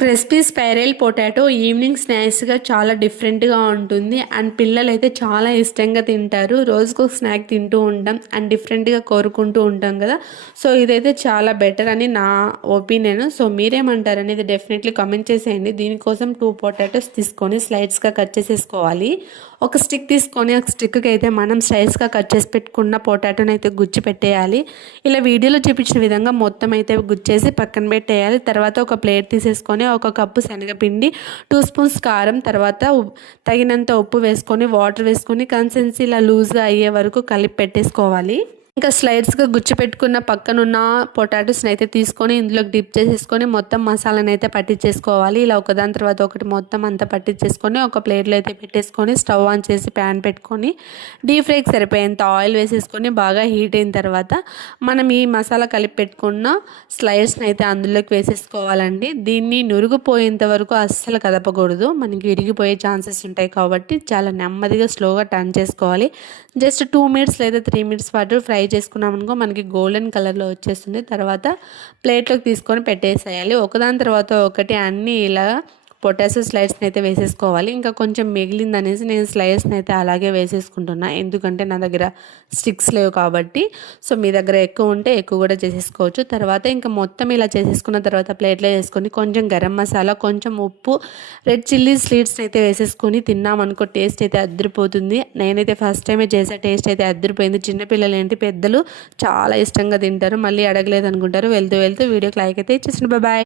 Crispy spiral potato evening స్నాక్స్గా చాలా డిఫరెంట్గా ఉంటుంది అండ్ పిల్లలు అయితే చాలా ఇష్టంగా తింటారు. రోజుకు ఒక స్నాక్ తింటూ ఉంటాం అండ్ డిఫరెంట్గా కోరుకుంటూ ఉంటాం కదా. సో ఇదైతే చాలా బెటర్ అని నా ఒపీనియన్. సో మీరేమంటారు అనేది డెఫినెట్లీ కామెంట్ చేసేయండి. దీనికోసం 2 పొటాటోస్ తీసుకొని స్లైడ్స్గా కట్ చేసేసుకోవాలి. ఒక స్టిక్ తీసుకొని ఒక స్టిక్కి అయితే మనం స్లైడ్స్గా కట్ చేసి పెట్టుకున్న పొటాటోని అయితే గుచ్చి పెట్టేయాలి. ఇలా వీడియోలో చూపించిన విధంగా మొత్తం అయితే గుచ్చేసి పక్కన పెట్టేయాలి. తర్వాత ఒక ప్లేట్ తీసేసుకొని ఒక కప్పు శనగపిండి, 2 స్పూన్స్ కారం, తర్వాత తగినంత ఉప్పు వేసుకొని వాటర్ వేసుకొని కన్సిస్టెన్సీ ఇలా లూజ్గా అయ్యే వరకు కలిపి పెట్టేసుకోవాలి. ఇంకా స్లైడ్స్గా గుచ్చి పెట్టుకున్న పక్కనున్న పొటాటోస్ని అయితే తీసుకొని ఇందులోకి డిప్ చేసేసుకొని మొత్తం మసాలాని అయితే పట్టించేసుకోవాలి. ఇలా ఒకదాని తర్వాత ఒకటి మొత్తం అంతా పట్టించేసుకొని ఒక ప్లేట్లో అయితే పెట్టేసుకొని స్టవ్ ఆన్ చేసి ప్యాన్ పెట్టుకొని డీప్ ఫ్రైకి సరిపోయేంత ఆయిల్ వేసేసుకొని బాగా హీట్ అయిన తర్వాత మనం ఈ మసాలా కలిపి పెట్టుకున్న స్లైడ్స్ని అయితే అందులోకి వేసేసుకోవాలండి. దీన్ని నురుగుపోయేంత వరకు అస్సలు కదపకూడదు, మనకి విరిగిపోయే ఛాన్సెస్ ఉంటాయి కాబట్టి చాలా నెమ్మదిగా స్లోగా టర్న్ చేసుకోవాలి. జస్ట్ 2 మినిట్స్ లేదా 3 మినిట్స్ పాటు ఫ్రై చేసుకున్నాం అనుకో మనకి గోల్డెన్ కలర్లో వచ్చేస్తుంది. తర్వాత ప్లేట్లోకి తీసుకొని పెట్టేసేయాలి. ఒకదాని తర్వాత ఒకటి అన్నీ ఇలా పొటాటో స్లైడ్స్ని అయితే వేసేసుకోవాలి. ఇంకా కొంచెం మిగిలిందనేసి నేను స్లైడ్స్ని అయితే అలాగే వేసేసుకుంటున్నా, ఎందుకంటే నా దగ్గర స్టిక్స్ లేవు కాబట్టి. సో మీ దగ్గర ఎక్కువ ఉంటే ఎక్కువ కూడా చేసేసుకోవచ్చు. తర్వాత ఇంకా మొత్తం ఇలా చేసేసుకున్న తర్వాత ప్లేట్లో వేసుకొని కొంచెం గరం మసాలా, కొంచెం ఉప్పు, రెడ్ చిల్లీ సీడ్స్ని అయితే వేసేసుకొని తిన్నామనుకో టేస్ట్ అయితే అద్దరిపోతుంది. నేనైతే ఫస్ట్ టైమే చేసే, టేస్ట్ అయితే అద్దరిపోయింది. చిన్నపిల్లలు ఏంటి పెద్దలు చాలా ఇష్టంగా తింటారు, మళ్ళీ అడగలేదు అనుకుంటారు. వెళ్తూ వెళ్తూ వీడియోకి లైక్ అయితే ఇచ్చేసిన. బాయ్.